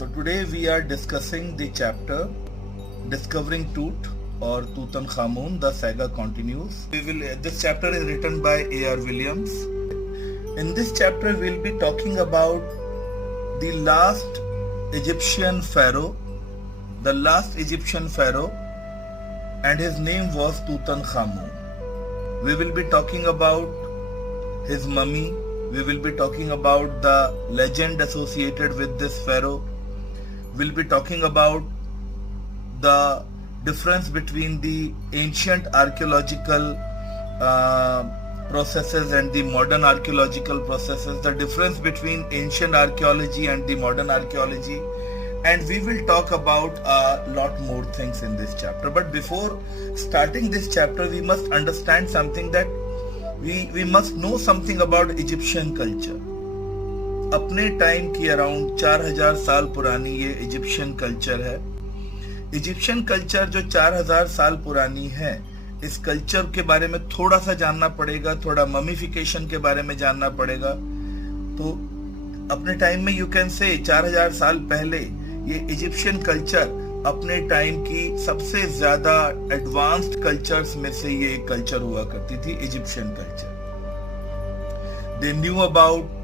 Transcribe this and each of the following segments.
So today we are discussing the chapter Discovering Tut or Tutankhamun. The saga continues. This chapter is written by A.R. Williams. In this chapter we'll be talking about the last Egyptian pharaoh, and his name was Tutankhamun. We will be talking about his mummy. We will be talking about the legend associated with this pharaoh. We'll be talking about the difference between the ancient archaeological processes and the modern archaeological processes, the difference between ancient archaeology and the modern archaeology, and we will talk about a lot more things in this chapter. But before starting this chapter, we must understand something, that we must know something about Egyptian culture. अपने time की around 4000 साल पुरानी ये Egyptian culture है. Egyptian culture जो 4000 साल पुरानी है, इस कल्चर के बारे में थोड़ा सा जानना पड़ेगा, थोड़ा ममीफिकेशन के बारे में जानना पड़ेगा. तो अपने टाइम में यू कैन से 4000 साल पहले ये इजिप्शियन कल्चर अपने टाइम की सबसे ज्यादा एडवांस्ड कल्चर्स में से ये एक कल्चर हुआ करती थी, Egyptian culture. They knew about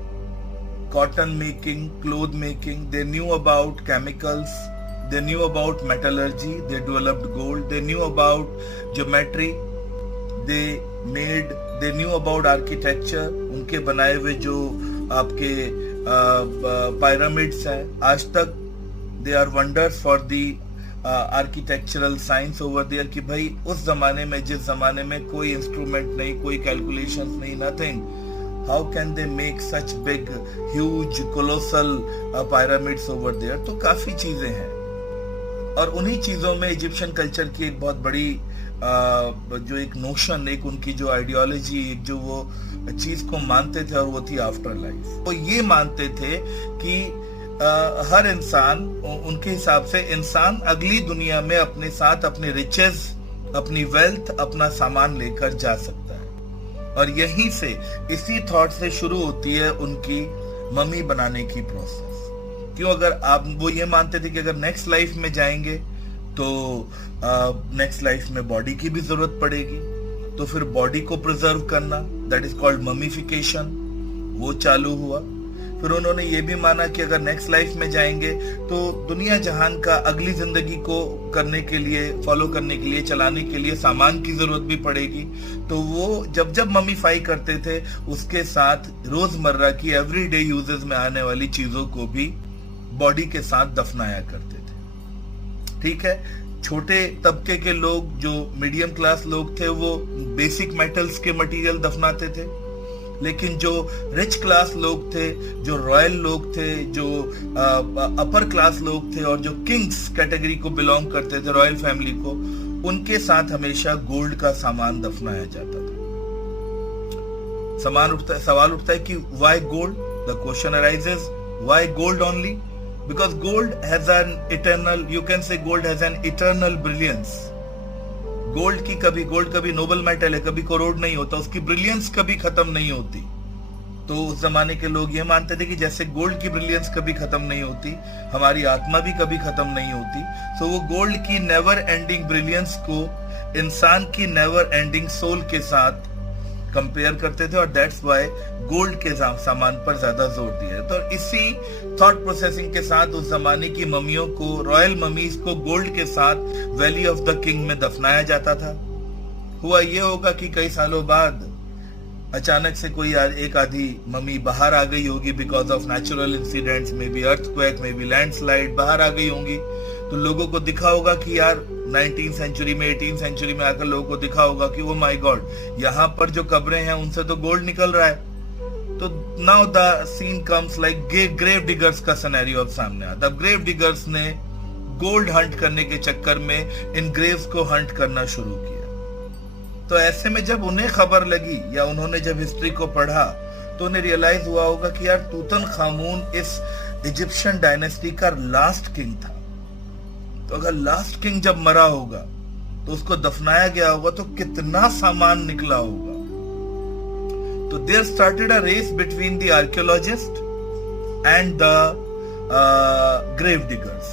cotton making, cloth making, they knew about chemicals, they knew about metallurgy, they developed gold, they knew about geometry, they knew about architecture. उनके बनाए हुए जो आपके pyramids हैं, आज तक they are wonders for the architectural science over there. कि भाई उस जमाने में, जिस जमाने में कोई इंस्ट्रूमेंट नहीं, कोई कैलकुलेशंस नहीं, nothing, how can they make such big huge colossal pyramids over there. तो काफी चीजें हैं, और उन्हीं चीजों में इजिप्शियन कल्चर की एक बहुत बड़ी जो एक नोशन, एक उनकी जो आइडियोलॉजी, एक जो वो चीज को मानते थे, और वो थी आफ्टर लाइफ. वो ये मानते थे कि हर इंसान, उनके हिसाब से इंसान अगली दुनिया में अपने साथ अपने रिचेस, अपनी वेल्थ, अपना सामान लेकर जा सकता है. और यहीं से, इसी थॉट से शुरू होती है उनकी मम्मी बनाने की प्रोसेस. क्यों? अगर आप, वो ये मानते थे कि अगर नेक्स्ट लाइफ में जाएंगे तो नेक्स्ट लाइफ में बॉडी की भी जरूरत पड़ेगी, तो फिर बॉडी को प्रिजर्व करना, दैट इज कॉल्ड ममीफिकेशन, वो चालू हुआ. फिर उन्होंने ये भी माना कि अगर नेक्स्ट लाइफ में जाएंगे तो दुनिया जहान का अगली जिंदगी को करने के लिए, फॉलो करने के लिए, चलाने के लिए सामान की जरूरत भी पड़ेगी. तो वो जब ममीफाई करते थे, उसके साथ रोजमर्रा की एवरीडे यूजेस में आने वाली चीजों को भी बॉडी के साथ दफनाया करते थे. ठीक है. छोटे तबके के लोग, जो मीडियम क्लास लोग थे, वो बेसिक मेटल्स के मटेरियल दफनाते थे. लेकिन जो रिच क्लास लोग थे, जो रॉयल लोग थे, जो अपर क्लास लोग थे, और जो किंग्स कैटेगरी को बिलोंग करते थे, रॉयल फैमिली को, उनके साथ हमेशा गोल्ड का सामान दफनाया जाता था. सवाल उठता है कि why gold? The question arises, why gold only? Because gold has an eternal, you can से gold has an eternal brilliance. Gold कभी नोबल मेटल है, कभी कोरोड नहीं होता, उसकी ब्रिलियंस कभी खत्म नहीं होती. तो उस जमाने के लोग ये मानते थे कि जैसे गोल्ड की ब्रिलियंस कभी खत्म नहीं होती, हमारी आत्मा भी कभी खत्म नहीं होती. सो वो गोल्ड की नेवर एंडिंग ब्रिलियंस को इंसान की नेवर एंडिंग सोल के साथ कंपेयर करते थे, और दैट्स व्हाई गोल्ड के सामान पर ज्यादा जोर दिया. तो इसी थॉट प्रोसेसिंग के साथ उस जमाने की मम्मियों को, रॉयल मम्मीज को, गोल्ड के साथ वैली ऑफ द किंग में दफनाया जाता था. हुआ ये होगा कि कई सालों बाद अचानक से कोई एक आधी मम्मी बाहर आ गई होगी, because of natural incidents, may be earthquake, may be landslide, बाहर आ गई होंगी. तो लोगों को दिखा होगा कि यार 19th सेंचुरी में, 18th सेंचुरी में आकर लोगों को दिखा होगा कि ओ माय गॉड, यहाँ पर जो कब्रें हैं उनसे तो गोल्ड निकल रहा है. तो now the scene comes like grave diggers का सिनेरियो अब सामने आता. ग्रेव डिगर्स ने गोल्ड हंट करने के चक्कर में इन ग्रेव्स को हंट करना शुरू किया. तो ऐसे में जब उन्हें खबर लगी, या उन्होंने जब हिस्ट्री को पढ़ा, तो उन्हें रियलाइज हुआ होगा कि यार तूतनखामुन इस इजिप्शियन डायनेस्टी का लास्ट किंग था. तो अगर लास्ट किंग जब मरा होगा तो उसको दफनाया गया होगा, तो कितना सामान निकला होगा. So there started a race between the archaeologist and the grave diggers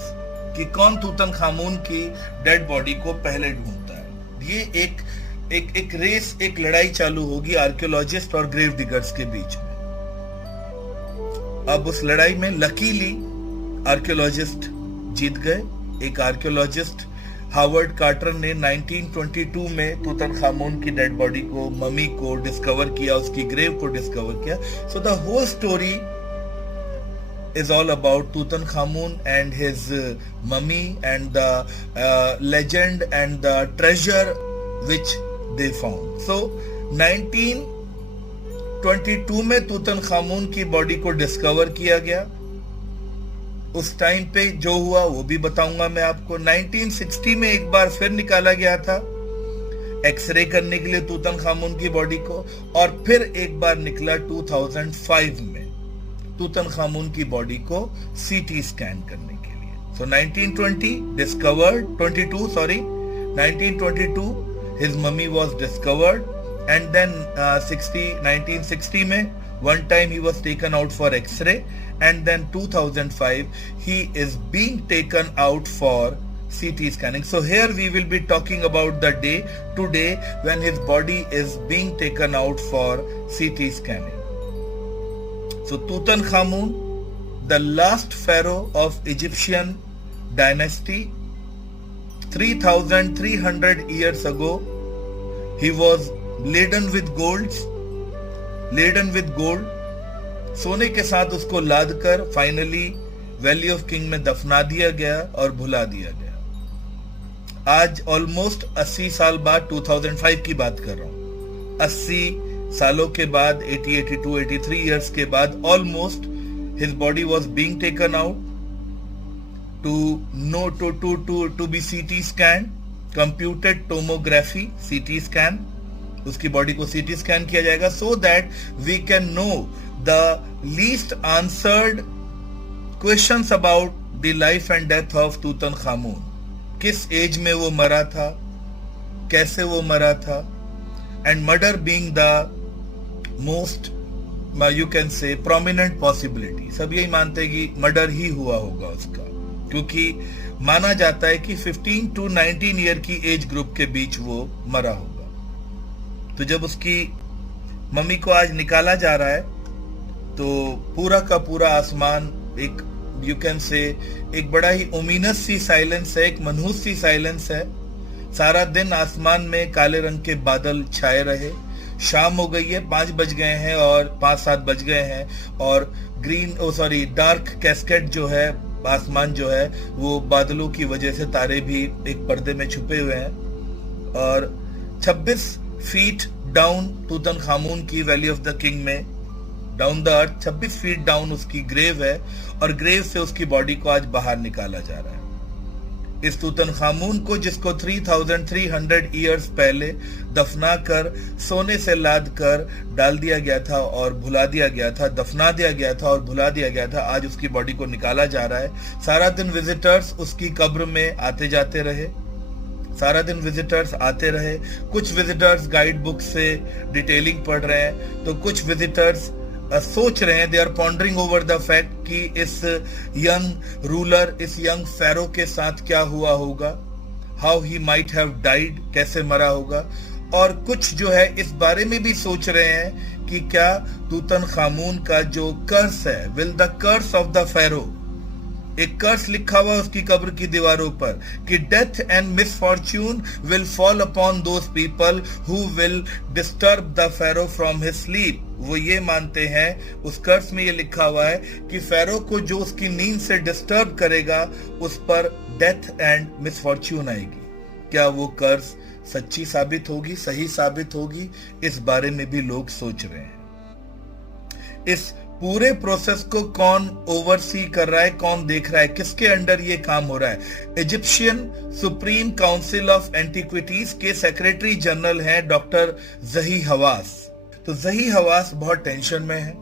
कि कौन तूतनखामुन की डेड बॉडी को पहले ढूंढता है। ये एक रेस, एक लड़ाई चालू होगी आर्कियोलॉजिस्ट और ग्रेव डिगर्स के बीच में। अब उस लड़ाई में लकीली आर्कियोलॉजिस्ट जीत गए। एक आर्कियोलॉजिस्ट हावर्ड कार्टर ने 1922 में तूतनखामुन की डेड बॉडी को, ममी को डिस्कवर किया, उसकी ग्रेव को डिस्कवर किया। So the whole story is all about Tutankhamun and his mummy and the legend and the treasure which they found. So 1922 में तूतनखामुन की बॉडी को डिस्कवर किया गया। उस टाइम पे जो हुआ वो भी बताऊंगा मैं आपको। 1960 में एक बार फिर निकाला गया था एक्सरे करने के लिए तूतनखामुन की बॉडी को, और फिर एक बार निकला 2005 में तूतनखामुन की बॉडी को सीटी स्कैन करने के लिए। सो 1922 his mummy was discovered, and then 1960 में one time he was taken out for x-ray, and then 2005 he is being taken out for CT scanning. So here we will be talking about the day today when his body is being taken out for CT scanning. So Tutankhamun, the last pharaoh of Egyptian dynasty, 3,300 years ago, he was laden with gold, सोने के साथ उसको लाद कर finally valley of king में दफना दिया गया और भुला दिया गया। आज ऑलमोस्ट 80 साल बाद, 2005 की बात कर रहा हूं, 80 सालों के बाद, 80, 82, 83 years के बाद, almost his body was being taken out to be CT scanned, computed tomography CT scan, उसकी बॉडी को CT स्कैन किया जाएगा so that we can know the least answered questions about the life and death of Tutankhamun. किस as में वो मरा था, कैसे वो मरा था, and murder being the most you can say prominent possibility. सब यही मानते हैं कि मर्डर ही हुआ होगा उसका, क्योंकि माना जाता है कि 15 to 19 ईयर की एज ग्रुप के बीच वो मरा होगा। तो जब उसकी मम्मी को आज निकाला जा रहा है तो पूरा का पूरा आसमान एक यू कैन से एक बड़ा ही ओमिनस सी साइलेंस है, एक मनहूस सी साइलेंस है। सारा दिन आसमान में काले रंग के बादल छाए रहे। शाम हो गई है, 5 बज गए हैं और 5-7 बज गए हैं, और डार्क कैस्केट जो है, आसमान जो है वो बादलों की वजह से तारे भी एक पर्दे में छुपे हुए हैं। और 26 फीट डाउन तूतनखामुन की वैली ऑफ द किंग में, down the earth 26 feet down उसकी ग्रेव है, और ग्रेव से उसकी बॉडी को आज बाहर निकाला जा रहा है। इस तूतनखामुन को, जिसको 3,300 ईयर्स पहले दफना कर, सोने से लाद कर डाल दिया गया था और भुला दिया गया था, दफना दिया गया था और भुला दिया गया था, आज उसकी बॉडी को निकाला जा रहा है। सारा दिन विजिटर्स उसकी कब्र में आते जाते रहे, सारा दिन विजिटर्स आते रहे। कुछ विजिटर्स गाइड बुक से डिटेलिंग पढ़ रहे हैं, तो कुछ विजिटर्स सोच रहे हैं, they are pondering over the fact कि इस यंग रूलर, इस यंग फेरो के साथ क्या हुआ होगा, how he might have died, कैसे मरा होगा। और कुछ जो है इस बारे में भी सोच रहे हैं कि क्या तूतनखामुन का जो कर्स है, will the curse of the pharaoh, एक कर्स लिखा हुआ उसकी कब्र की दीवारों पर कि death and misfortune will fall upon those people who will disturb the pharaoh from his sleep. वो ये मानते हैं, उस कर्स में ये लिखा हुआ है कि फेरो को जो उसकी नींद से डिस्टर्ब करेगा उस पर डेथ एंड मिसफॉर्च्यून आएगी। क्या वो कर्स सच्ची साबित होगी, सही साबित होगी, इस बारे में भी लोग सोच रहे हैं। इस पूरे प्रोसेस को कौन ओवरसी कर रहा है, कौन देख रहा है, किसके अंडर ये काम हो रहा है? Egyptian supreme council of antiquities के सेक्रेटरी जनरल हैं डॉक्टर जही हवास। तो जही हवास बहुत टेंशन में है।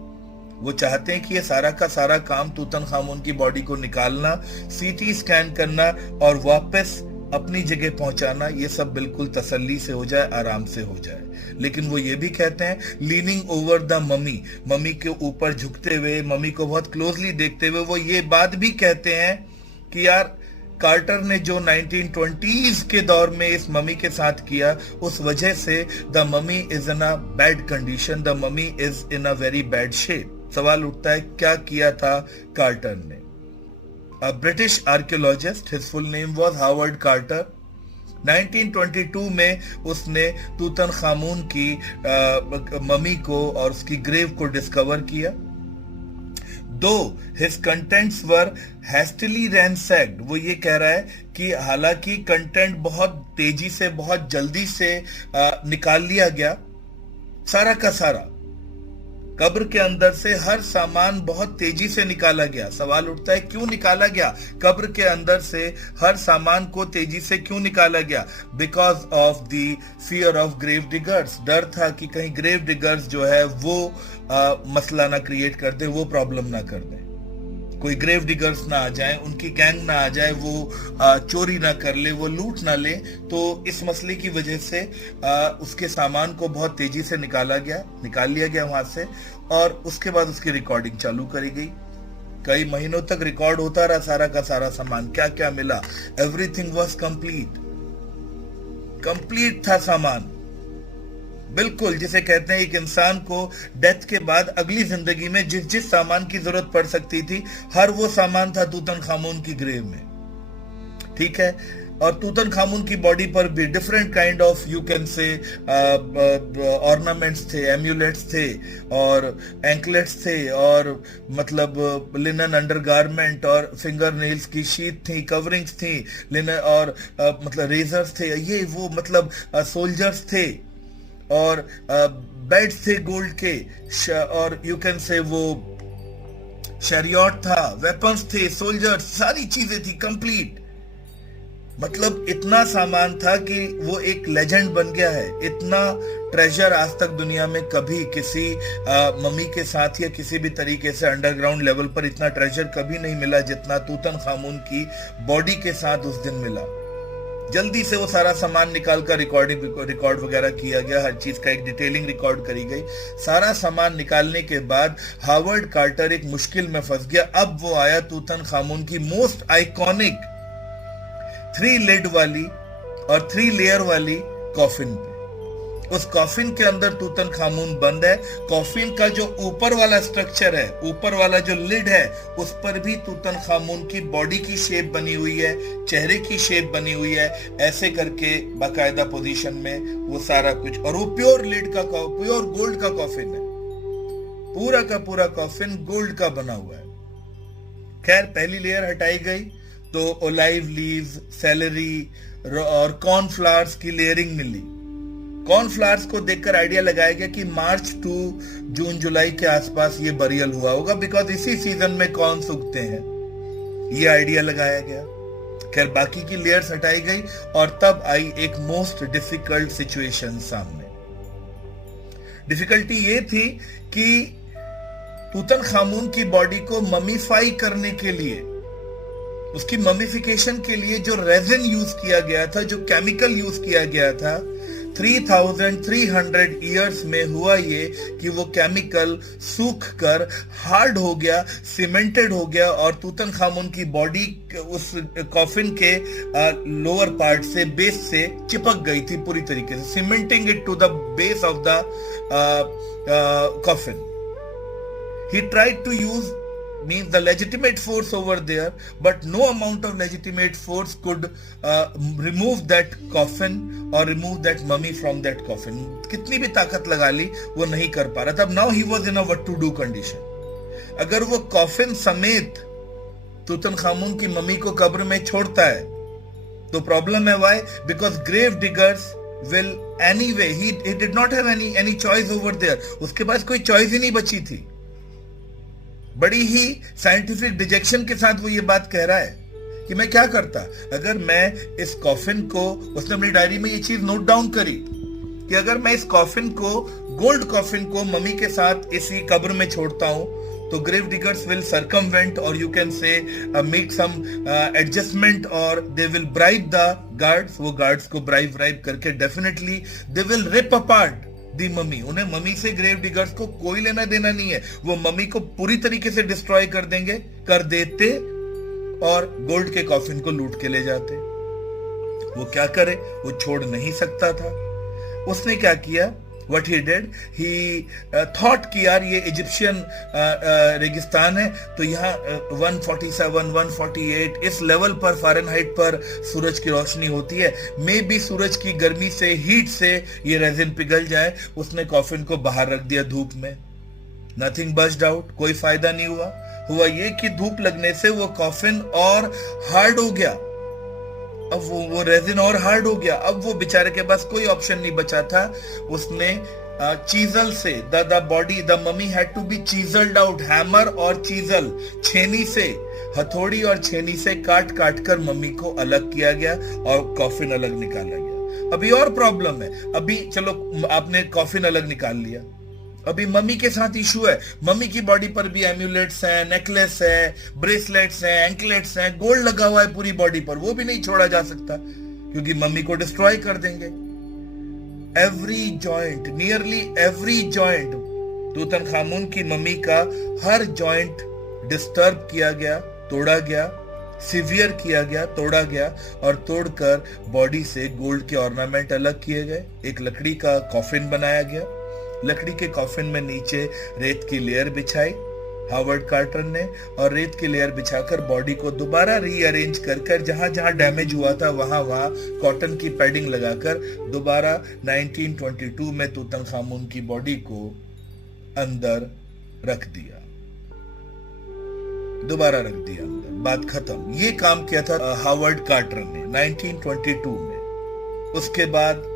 वो चाहते हैं कि ये सारा का सारा काम तूतनखामुन की बॉडी को निकालना, सीटी स्कैन करना और वापस अपनी जगह पहुंचाना, ये सब बिल्कुल तसल्ली से हो जाए, आराम से हो जाए। लेकिन वो ये भी कहते हैं leaning over the mummy, mummy के ऊपर झुकते हुए, मम्मी को बहुत क्लोजली देखते हुए वो ये बात भी कहते हैं कि यार कार्टर ने जो 1920s के दौर में इस मम्मी के साथ किया, उस वजह से the mummy is in a bad condition, the mummy is in a very bad shape. सवाल उठता है क्या किया था कार्टर ने? A British archaeologist, his full name was Howard Carter. 1922 में उसने तूतनखामून की मम्मी को और उसकी ग्रेव को डिस्कवर किया। Though his contents were hastily ransacked, वो ये कह रहा है कि हालांकि कंटेंट बहुत तेजी से, बहुत जल्दी से निकाल लिया गया, सारा का सारा कब्र के अंदर से हर सामान बहुत तेजी से निकाला गया। सवाल उठता है क्यों निकाला गया? कब्र के अंदर से हर सामान को तेजी से क्यों निकाला गया? Because of the fear of grave diggers. डर था कि कहीं ग्रेव डिगर्स जो है वो मसला ना क्रिएट कर दे, वो प्रॉब्लम ना कर दे, कोई ग्रेव डिगर्स ना आ जाए, उनकी गैंग ना आ जाए, वो चोरी ना कर ले, वो लूट ना ले। तो इस मसले की वजह से उसके सामान को बहुत तेजी से निकाल लिया गया वहां से, और उसके बाद उसकी रिकॉर्डिंग चालू करी गई। कई महीनों तक रिकॉर्ड होता रहा सारा का सारा सामान, क्या क्या मिला। एवरीथिंग वॉज कंप्लीट था सामान, बिल्कुल जिसे कहते हैं एक इंसान को डेथ के बाद अगली जिंदगी में जिस जिस सामान की जरूरत पड़ सकती थी, हर वो सामान था तूतनखामून की ग्रेव में। ठीक है, और तूतनखामून की बॉडी पर भी different kind of you can से ऑर्नामेंट्स थे, एम्यूलेट्स थे, और एंकलेट्स थे, और मतलब लिनन अंडरगारमेंट और फिंगर नेल्स की शीट थी, कवरिंग्स थी, लिनन और मतलब रेजर्स थे, ये वो मतलब सोल्जर्स थे, और बेड्स थे गोल्ड के, और यू कैन से वो शरियट था, वेपन्स थे, सोल्जर्स, सारी चीजें थी कंप्लीट। मतलब इतना सामान था कि वो एक लेजेंड बन गया है। इतना ट्रेजर आज तक दुनिया में कभी किसी मम्मी के साथ या किसी भी तरीके से अंडरग्राउंड लेवल पर इतना ट्रेजर कभी नहीं मिला जितना तूतनखामून की बॉडी के साथ उस दिन मिला। जल्दी से वो सारा सामान निकाल कर रिकॉर्ड वगैरह किया गया, हर चीज का एक डिटेलिंग रिकॉर्ड करी गई। सारा सामान निकालने के बाद हावर्ड कार्टर एक मुश्किल में फंस गया। अब वो आया तूतनखामून की मोस्ट आइकॉनिक 3 लिड वाली और 3 लेयर वाली कॉफिन पे। उस कॉफिन के अंदर तूतनखामून बंद है। कॉफिन का जो ऊपर वाला स्ट्रक्चर है, ऊपर वाला जो लिड है, उस पर भी तूतनखामून की बॉडी की शेप बनी हुई है, चेहरे की शेप बनी हुई है, ऐसे करके बाकायदा पोजीशन में वो सारा कुछ। और वो प्योर लिड का, प्योर गोल्ड का कॉफिन है, पूरा का पूरा कॉफिन गोल्ड का बना हुआ है। खैर पहली लेयर हटाई गई तो ओलाइव लीव्स, सेलरी और कॉर्नफ्लावर्स की लेयरिंग मिली। कॉर्नफ्लावर्स को देखकर आइडिया लगाया गया कि मार्च टू जून जुलाई के आसपास ये बरियल हुआ होगा, बिकॉज इसी सीजन में कॉर्न सूखते हैं, ये आइडिया लगाया गया। खैर बाकी की लेयर्स हटाई गई और तब आई एक मोस्ट डिफिकल्ट सिचुएशन सामने। डिफिकल्टी ये थी कि तूतनखामून की बॉडी को ममीफाई करने के लिए, उसकी ममीफिकेशन के लिए जो रेजिन यूज किया गया था, जो केमिकल यूज किया गया था, 3300 ईयर्स में हुआ ये कि वो केमिकल सूख कर हार्ड हो गया, सीमेंटेड हो गया, और तूतनखामून की बॉडी उस कॉफिन के लोअर पार्ट से, बेस से चिपक गई थी पूरी तरीके से, cementing it to the base of the coffin. He tried to use means the legitimate force over there, but no amount of legitimate force could remove that coffin or remove that mummy from that coffin. कितनी भी ताकत लगा ली वो नहीं कर पा रहा था। Now he was in a what to do condition. अगर वो कॉफिन समेत तूतनखामून की मम्मी को कब्र में छोड़ता है तो प्रॉब्लम है। Why? Because grave diggers will anyway, he did not have any choice over there. उसके पास कोई चॉइस ही नहीं बची थी। बड़ी ही साइंटिफिक डिजेक्शन के साथ वो ये बात कह रहा है कि मैं क्या करता अगर मैं इस कॉफिन को, उसने अपनी डायरी में ये चीज नोट डाउन करी कि अगर मैं इस कॉफिन को, गोल्ड कॉफिन को मम्मी के साथ इसी कब्र में छोड़ता हूं तो ग्रेव डिगर्स विल सर्कमवेंट और you can say make some adjustment और they will bribe the guards, वो गार्ड्स को ब्राइब करके definitely they will rip apart the mummy. उन्हें मम्मी से ग्रेव डिगर्स को कोई लेना देना नहीं है, वो मम्मी को पूरी तरीके से डिस्ट्रॉय कर देते और गोल्ड के कॉफिन को लूट के ले जाते। वो क्या करे, वो छोड़ नहीं सकता था। उसने क्या किया, What he did, he thought कि यार ये इजिप्शियन रेगिस्तान है, तो यहाँ 147, 148 इस लेवल पर फ़ारेनहाइट पर सूरज की रोशनी होती है, मे भी सूरज की गर्मी से, हीट से ये रेजिन पिघल जाए। उसने कॉफिन को बाहर रख दिया धूप में। नथिंग बर्स्ट आउट, कोई फायदा नहीं हुआ ये कि धूप लगने से वो कॉफिन और हार्ड हो गया। अब वो रेजिन और हार्ड हो गया। अब वो बेचारे के पास कोई ऑप्शन नहीं बचा था। उसने चीजल से the mummy had to be chiselled out, hammer और चीजल, छेनी से, हथौड़ी और छेनी से काट कर मम्मी को अलग किया गया और कॉफिन अलग निकाला गया। अभी और प्रॉब्लम है। अभी चलो आपने कॉफिन अलग निकाल लिया, अभी मम्मी के साथ इशू है। मम्मी की बॉडी पर भी एम्यूलेट्स हैं, नेकलेस है, ब्रेसलेट्स हैं, एंकलेट्स हैं, गोल्ड लगा हुआ है पूरी बॉडी पर, वो भी नहीं छोड़ा जा सकता क्योंकि मम्मी को डिस्ट्रॉय कर देंगे। Every joint, nearly every joint, Tutankhamun की मम्मी का हर जॉइंट डिस्टर्ब किया गया, तोड़ा गया, सिवियर किया गया, तोड़ा गया और तोड़कर बॉडी से गोल्ड के ऑर्नामेंट अलग किए गए। एक लकड़ी का कॉफिन बनाया गया। लकड़ी के कॉफिन में नीचे रेत की लेयर बिछाई हावर्ड कार्टर ने, और रेत की लेयर बिछाकर बॉडी को दोबारा रीअरेंज कर जहां जहां डैमेज हुआ था वहां कॉटन की पैडिंग लगाकर दोबारा 1922 में तूतनखामुन की बॉडी को अंदर रख दिया, दोबारा रख दिया अंदर, बात खत्म। ये काम किया था हावर्ड कार्टर ने 1922 में। उसके बाद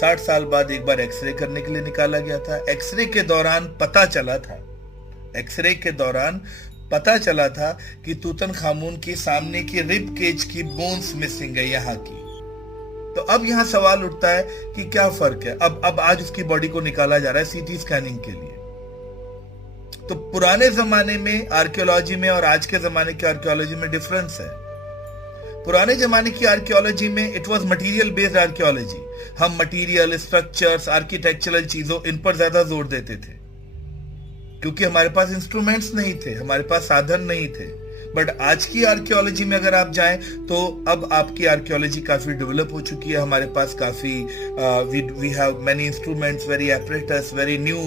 60 साल बाद एक बार एक्सरे करने के लिए निकाला गया था। एक्सरे के दौरान पता चला था कि तूतनखामुन की सामने की रिब केज की बोन्स मिसिंग है यहाँ की। तो अब यहाँ सवाल उठता है कि क्या फर्क है। अब आज उसकी बॉडी को निकाला जा रहा है सीटी स्कैनिंग के लिए। तो पुराने जमाने में आर्कियोलॉजी में और आज के जमाने की आर्कियोलॉजी में डिफरेंस है। पुराने जमाने की आर्कियोलॉजी में it was material based archaeology. हम मटेरियल, स्ट्रक्चर्स, आर्किटेक्चरल चीजों इन पर ज्यादा जोर देते थे क्योंकि हमारे पास इंस्ट्रूमेंट्स नहीं थे, हमारे पास साधन नहीं थे। बट आज की आर्कियोलॉजी में अगर आप जाएं तो अब आपकी आर्कियोलॉजी काफी डेवलप हो चुकी है। हमारे पास काफी we have many instruments, very apparatus, very new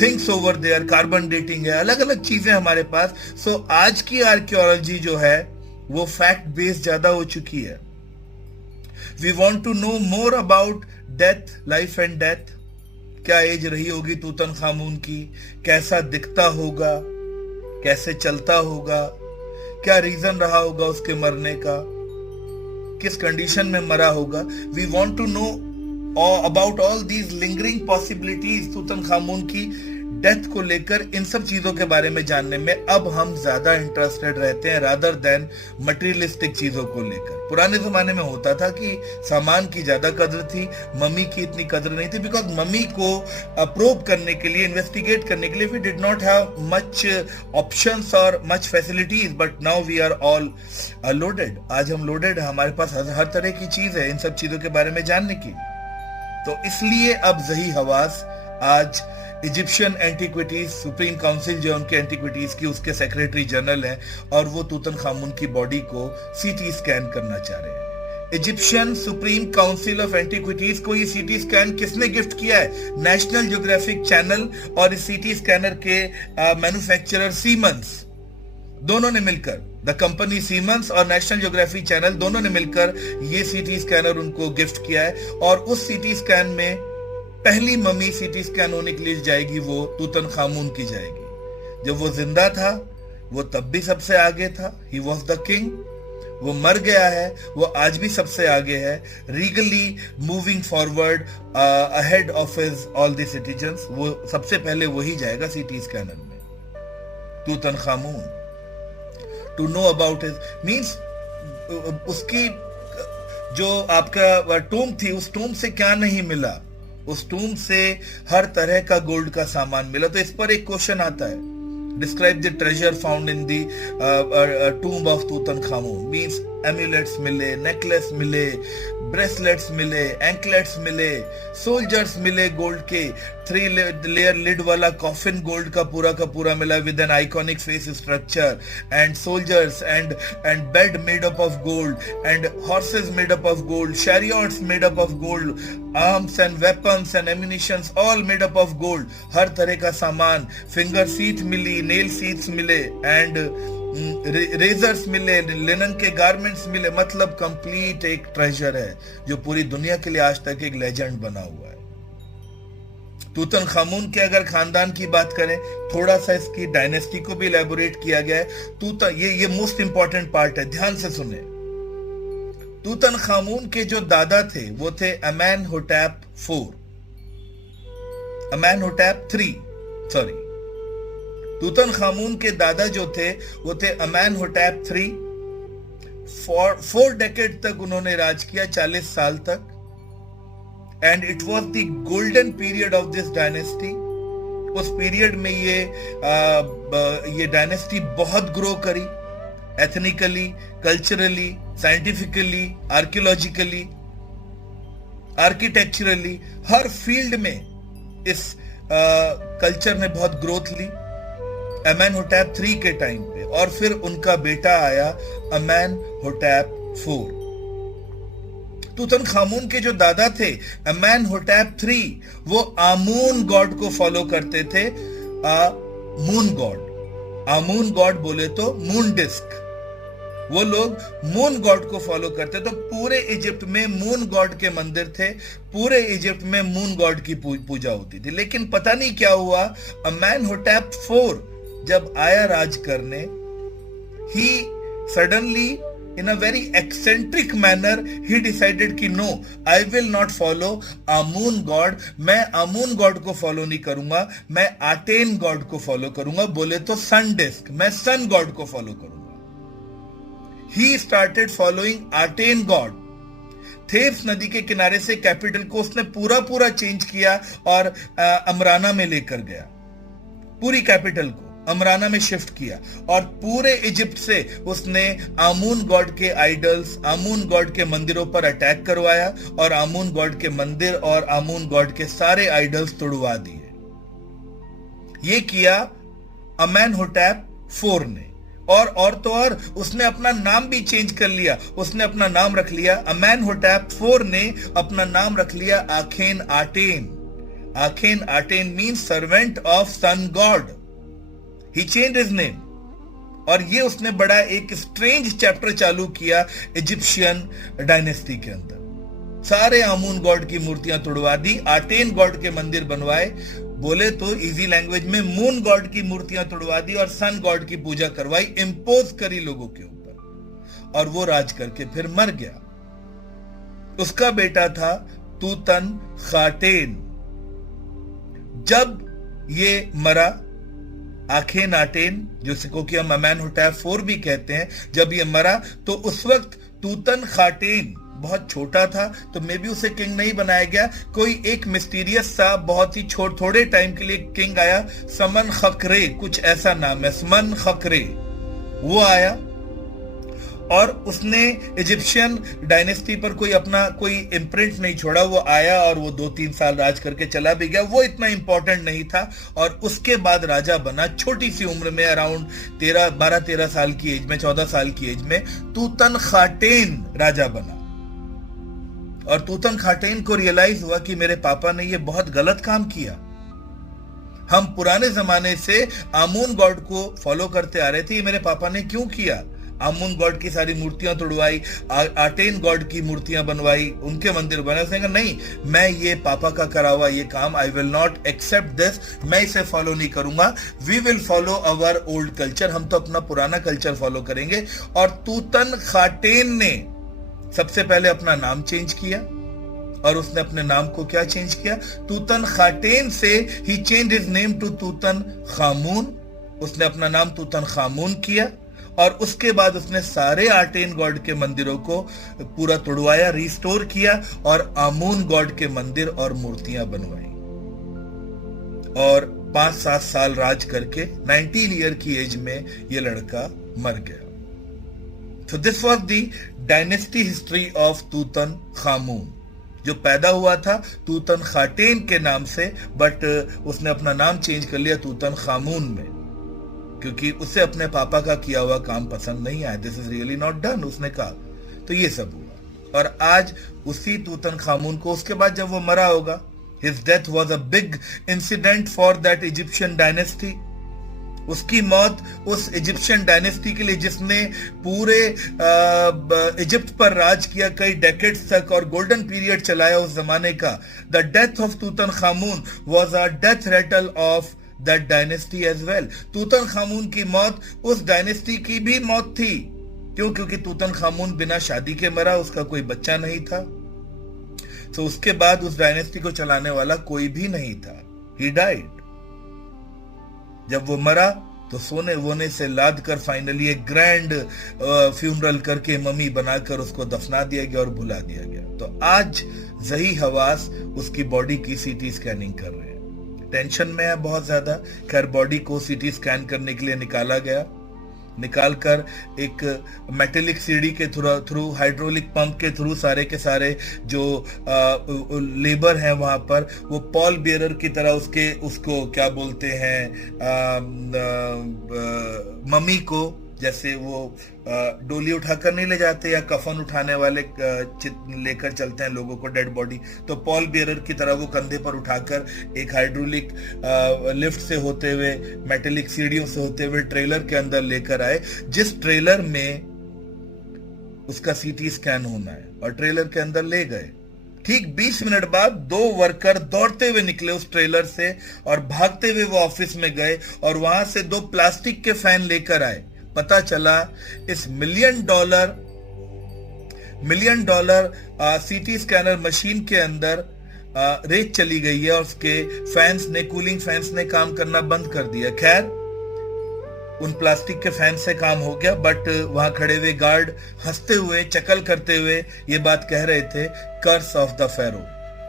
things over there, carbon dating है, अलग अलग चीजें हमारे पास। सो आज की आर्कियोलॉजी जो है वो फैक्ट बेस्ड ज्यादा हो चुकी है। We want to know more about death, life and death. क्या एज रही होगी तूतनखामुन की, कैसा दिखता होगा, कैसे चलता होगा, क्या रीजन रहा होगा उसके मरने का, किस कंडीशन में मरा होगा। We want to know about all these lingering possibilities Tutankhamun की डेथ को लेकर। इन सब चीजों के बारे में जानने में अब हम ज्यादा इंटरेस्टेड रहते हैं रादर देन मटेरियलिस्टिक चीजों को लेकर। पुराने जमाने में होता था कि सामान की ज्यादा कदर थी, मम्मी की इतनी कदर नहीं थी, बिकॉज मम्मी को प्रोब करने के लिए, इन्वेस्टिगेट करने के लिए we did not have much options और much facilities. But now we are all loaded. आज हम लोडेड है, हमारे पास हर तरह की चीज है इन सब चीजों के बारे में जानने की। तो इसलिए अब ज़ही हवास आज इजिप्शियन एंटीक्विटीज सुप्रीम काउंसिल जो उनके एंटीक्विटीज की, उसके सेक्रेटरी जनरल हैं और वो तूतनखामुन की बॉडी को सीटी स्कैन करना चाह रहे हैं। Egyptian supreme council of antiquities को ये सीटी स्कैन किसने गिफ्ट किया है? नेशनल ज्योग्राफिक चैनल और इस सीटी स्कैनर के मैन्युफैक्चरर सीमेंस, दोनों ने मिलकर, द कंपनी सीमेंस और नेशनल ज्योग्राफी चैनल दोनों ने मिलकर ये सीटी स्कैनर उनको गिफ्ट किया है। और उस सीटी स्कैन में पहली मम्मी सीटी स्कैन होने के लिए जाएगी वो तूतनखामुन की जाएगी। जब वो जिंदा था वो तब भी सबसे आगे था, ही वॉज द किंग। वो मर गया है, वो आज भी सबसे आगे है, regally moving forward ahead of his all the citizens. वो सबसे पहले वही जाएगा सीटी स्कैनर में, Tutankhamun. To know about his means उसकी जो आपका टोम थी, उस टोम से क्या नहीं मिला, उस टूम से हर तरह का गोल्ड का सामान मिला। तो इस पर एक क्वेश्चन आता है, describe the treasure found in the टूम of Tutankhamun. Means amulets मिले, नेकलेस मिले, ब्रेसलेट्स मिले, एंकलेट्स मिले, सोल्जर्स मिले गोल्ड के, 3 लेयर लिड वाला कॉफिन गोल्ड का पूरा मिला with an iconic face structure, and soldiers and bed made up of gold, and horses made up of gold, chariots made up of gold, arms and weapons and ammunitions all made up of gold. हर तरह का सामान, finger seat मिली, nail seats मिले, and razor's मिले, linen के garments मिले। मतलब complete एक treasure है जो पूरी दुनिया के लिए आज तक एक लेजेंड बना हुआ है। तूतनखामुन के अगर खानदान की बात करें, थोड़ा सा इसकी डायनेस्टी को भी इलेबोरेट किया गया है। ये मोस्ट इंपॉर्टेंट पार्ट है, ध्यान से सुने। तूतनखामुन के जो दादा थे वो थे अमेनहोटेप 4, अमेनहोटेप 3, सॉरी। तूतनखामुन के दादा जो थे वो थे अमेनहोटेप 3। 4 डेकेड तक उन्होंने राज किया, 40 साल तक। And it was the golden period of this dynasty. उस पीरियड में ये डायनेस्टी बहुत ग्रो करी, ethnically, culturally, scientifically, archaeologically, architecturally, हर फील्ड में इस कल्चर ने बहुत ग्रोथ ली अमेनहोटेप 3 के टाइम पे। और फिर उनका बेटा आया अमेनहोटेप 4। तूतनखामुन के जो दादा थे अमेनहोटेप 3, वो आमून गॉड को फॉलो करते थे। मून गॉड, आमून गॉड बोले तो मून डिस्क, वो लोग मून गॉड को फॉलो करते। तो पूरे इजिप्ट में मून गॉड के मंदिर थे, पूरे इजिप्ट में मून गॉड की पूजा होती थी। लेकिन पता नहीं क्या हुआ, अमेनहोटेप 4 जब आया राज करने, he suddenly in a very eccentric manner he decided कि no, I will not follow Amun god. मैं आमून गॉड को फॉलो नहीं करूंगा, मैं आटेन गॉड को फॉलो करूंगा। बोले तो सन डिस्क, मैं सन गॉड को फॉलो करूंगा। he started following Aten god. Thebes नदी के किनारे से कैपिटल को उसने पूरा चेंज किया और अमराना में लेकर गया। पूरी कैपिटल को अमराना में शिफ्ट किया और पूरे इजिप्ट से उसने आमून गॉड के आइडल्स, आमून गॉड के मंदिरों पर अटैक करवाया और आमून गॉड के मंदिर और आमून गॉड के सारे आइडल्स तोड़वा दिए। ये किया अमेनहोटेप 4 ने। और तो और उसने अपना नाम भी चेंज कर लिया। उसने अपना नाम रख लिया, अमेनहोटेप 4 ने अपना नाम रख लिया Akhenaten. Akhenaten means servant of sun god. He changed his name। और ये उसने बड़ा एक स्ट्रेंज चैप्टर चालू किया इजिप्शियन डायनेस्टी के अंदर। सारे आमून गॉड की मूर्तियां तोड़वा दी, आटेन गॉड के मंदिर बनवाए। बोले तो इजी लैंग्वेज में मून गॉड की मूर्तियां तोड़वा दी और सन गॉड की पूजा करवाई, इंपोज करी लोगों के ऊपर। और वो राज करके फिर मर गया। उसका बेटा था तूतनखाटेन। जब ये मरा, आखेन आटेन, जिसको कि हम अमेनहोटेप 4 भी कहते हैं, जब ये मरा तो उस वक्त तूतनखाटेन बहुत छोटा था, तो मे बी उसे किंग नहीं बनाया गया। कोई एक मिस्टीरियस सा बहुत ही थोड़े टाइम के लिए किंग आया, समन खकरे, कुछ ऐसा नाम है, समन खकरे। वो आया और उसने इजिप्शियन डायनेस्टी पर कोई इम्प्रिंट नहीं छोड़ा। वो आया और वो 2-3 साल राज करके चला भी गया। वो इतना इंपॉर्टेंट नहीं था। और उसके बाद राजा बना छोटी सी उम्र में, अराउंड 12-13 साल की एज में, 14 साल की एज में तूतनखाटेन राजा बना। और तूतनखाटेन को रियलाइज हुआ कि मेरे पापा ने ये बहुत गलत काम किया। हम पुराने जमाने से आमून गॉड को फॉलो करते आ रहे थे, ये मेरे पापा ने क्यों किया? आमून गॉड की सारी मूर्तियां तोड़वाई, आटेन गॉड की मूर्तियां बनवाई, उनके मंदिर बनाए। उसने कहा नहीं, मैं ये पापा का करा हुआ ये काम, I will not accept this, मैं इसे फॉलो नहीं करूंगा। We will follow our old culture, हम तो अपना पुराना कल्चर फॉलो करेंगे। और तूतनखाटेन ने सबसे पहले अपना नाम चेंज किया। और उसने अपने नाम को क्या चेंज किया? तूतनखाटेन से ही change his name to Tutankhamun. उसने अपना नाम तूतनखामुन किया और उसके बाद उसने सारे आर्टेन गॉड के मंदिरों को पूरा तोड़वाया, रिस्टोर किया और आमून गॉड के मंदिर और मूर्तियां बनवाई और 5-7 साल राज करके 19 ईयर की एज में यह लड़का मर गया। So this was the dynasty history of Tutankhamun, जो पैदा हुआ था तूतनखाटेन के नाम से, बट उसने अपना नाम चेंज कर लिया तूतनखामुन में, क्योंकि उसे अपने पापा का किया हुआ काम पसंद नहीं आया। This is really not done, उसने कहा। तो ये सब हुआ और आज उसी तूतनखामुन को, उसके बाद जब वो मरा होगा, his death was a big incident for that Egyptian dynasty। उसकी मौत उस इजिप्शियन डायनेस्टी के लिए जिसने पूरे इजिप्ट पर राज किया कई डेकेड्स तक और गोल्डन पीरियड चलाया उस जमाने का, the death of Tutankhamun was a death rattle of that dynasty as well. Tutankhamun की मौत उस डायनेस्टी की भी मौत थी। क्यों? क्योंकि तूतनखामुन बिना शादी के मरा, उसका कोई बच्चा नहीं था। तो उसके बाद उस डायनेस्टी को चलाने वाला कोई भी नहीं था। He died. जब वो मरा तो सोने वोने से लाद कर फाइनली एक ग्रैंड फ्यूनरल करके मम्मी बनाकर उसको दफना दिया गया और भुला दिया गया। तो आज ज़ही हवास उसकी बॉडी की सीटी स्कैनिंग कर रहे हैं। टेंशन में है बहुत ज्यादा। खैर, बॉडी को सीटी स्कैन करने के लिए निकाला गया। निकालकर एक मेटेलिक सीडी के थ्रू हाइड्रोलिक पंप के थ्रू सारे के सारे जो लेबर हैं वहां पर, वो पॉल बियरर की तरह उसको क्या बोलते हैं, मम्मी को जैसे वो डोली उठाकर नहीं ले जाते या कफन उठाने वाले लेकर चलते हैं लोगों को, डेड बॉडी, तो पॉल बियरर की तरह वो कंधे पर उठाकर एक हाइड्रोलिक लिफ्ट से होते हुए, मेटेलिक सीढ़ियों से होते हुए ट्रेलर के अंदर लेकर आए, जिस ट्रेलर में उसका सीटी स्कैन होना है, और ट्रेलर के अंदर ले गए। ठीक 20 मिनट बाद 2 वर्कर दौड़ते हुए निकले उस ट्रेलर से और भागते हुए वो ऑफिस में गए और वहां से 2 प्लास्टिक के फैन लेकर आए। पता चला इस $1 मिलियन सीटी स्कैनर मशीन के अंदर रेत चली गई है और उसके फैंस ने, कूलिंग फैंस ने काम करना बंद कर दिया। खैर, उन प्लास्टिक के फैन से काम हो गया, बट वहां खड़े हुए गार्ड हंसते हुए, चकल करते हुए ये बात कह रहे थे, कर्स ऑफ द फेरो,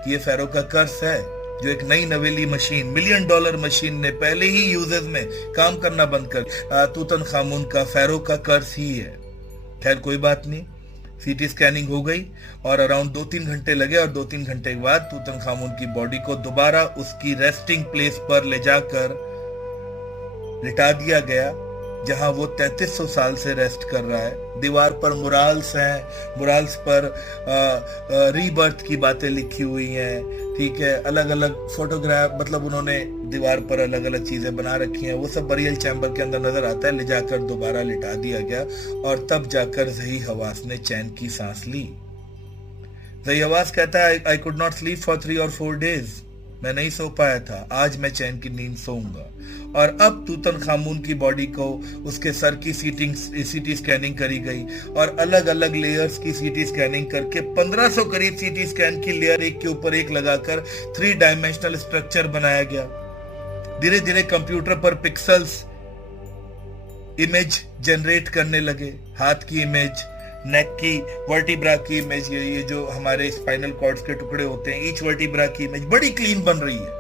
ये फेरो का कर्स है, जो एक नई नवेली मशीन, $1 मिलियन मशीन ने पहले ही यूजेस में काम करना बंद कर, तूतनखामुन का फेरो का कर्स ही है। खैर, कोई बात नहीं, सीटी स्कैनिंग हो गई और अराउंड 2-3 घंटे लगे और 2-3 घंटे के बाद तूतनखामुन की बॉडी को दोबारा उसकी रेस्टिंग प्लेस पर ले जाकर लिटा दिया गया, जहां वो 3300 साल से रेस्ट कर रहा है। दीवार पर मुराल्स हैं, मुराल्स पर रीबर्थ की बातें लिखी हुई हैं, ठीक है, अलग अलग फोटोग्राफ, मतलब उन्होंने दीवार पर अलग अलग चीजें बना रखी हैं, वो सब बरियल चैम्बर के अंदर नजर आता है। ले जाकर दोबारा लिटा दिया गया और तब जाकर ज़ही हवास ने चैन की सांस ली। ज़ही हवास कहता है, I could not sleep for 3 or 4 days, मैं नहीं सो पाया था, आज मैं चैन की नींद सोऊंगा। और अब तूतनखामुन की बॉडी को उसके सर की सीटी स्कैनिंग करी गई और अलग अलग लेयर्स की सीटी स्कैनिंग करके 1500 करीब सीटी स्कैन की लेयर एक के ऊपर एक लगाकर 3 डायमेंशनल स्ट्रक्चर बनाया गया। धीरे धीरे कंप्यूटर पर पिक्सल्स इमेज जनरेट करने लगे, हाथ की इमेज, नेक की, वर्टिब्रा की इमेज, ये जो हमारे स्पाइनल कॉर्ड्स के टुकड़े होते हैं, ईच वर्टिब्रा की इमेज बड़ी क्लीन बन रही है,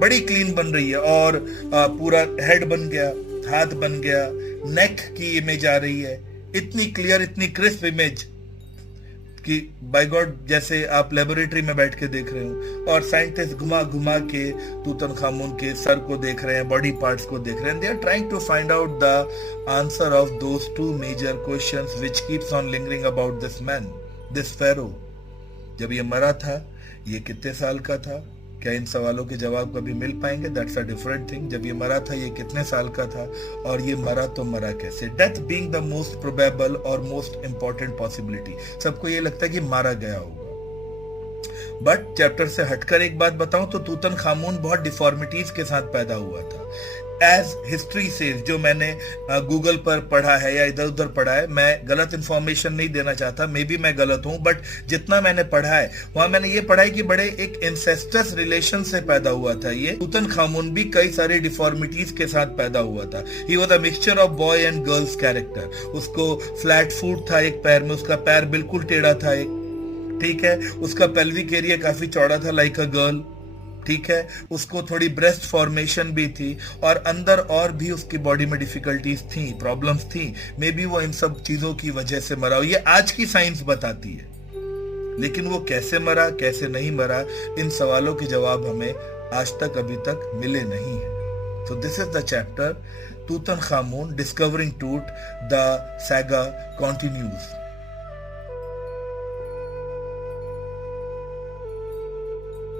बड़ी क्लीन बन रही है। और पूरा हेड बन गया, हाथ बन गया, नेक की इमेज आ रही है, इतनी क्लियर, इतनी क्रिस्प इमेज कि बाय गॉड जैसे आप लेबोरेटरी में बैठ के देख रहे हो। और साइंटिस्ट घुमा घुमा के तूतनखामुन के सर को देख रहे हैं, बॉडी पार्ट्स को देख रहे हैं। They are trying to find out the answer of those 2 major questions which keeps on lingering about this man, this pharaoh. जब ये मरा था, ये कितने साल का था? क्या इन सवालों के जवाब कभी मिल पाएंगे? That's a different thing. जब ये मरा था, ये कितने साल का था और ये मरा तो मरा कैसे? Death being the most probable और मोस्ट इंपॉर्टेंट पॉसिबिलिटी। सबको ये लगता है कि मारा गया होगा, बट चैप्टर से हटकर एक बात बताऊं तो तूतनखामुन बहुत डिफॉर्मिटीज के साथ पैदा हुआ था। एज हिस्ट्री से जो मैंने गूगल पर पढ़ा है या इधर उधर पढ़ा है, मैं गलत इंफॉर्मेशन नहीं देना चाहता, मे बी मैं गलत हूं, बट जितना मैंने पढ़ा है वहां मैंने ये पढ़ा है कि बड़े एक इंसेस्टस रिलेशन से पैदा हुआ था ये तूतनखामुन भी कई सारी डिफॉर्मिटीज के साथ पैदा हुआ था। He was a mixture of boy and girls character. उसको फ्लैट फुट था एक पैर में, उसका पैर बिल्कुल टेढ़ा था एक, ठीक है, उसका पेल्विक एरिया काफी चौड़ा था लाइक अ गर्ल, ठीक है, उसको थोड़ी ब्रेस्ट फॉर्मेशन भी थी और अंदर और भी उसकी बॉडी में डिफिकल्टीज थी, प्रॉब्लम्स थी, मे बी वो इन सब चीजों की वजह से मरा हो, ये आज की साइंस बताती है। लेकिन वो कैसे मरा, कैसे नहीं मरा, इन सवालों के जवाब हमें आज तक अभी तक मिले नहीं है। तो this is the chapter Tutankhamun discovering टूट, द सैगा कंटिन्यूज।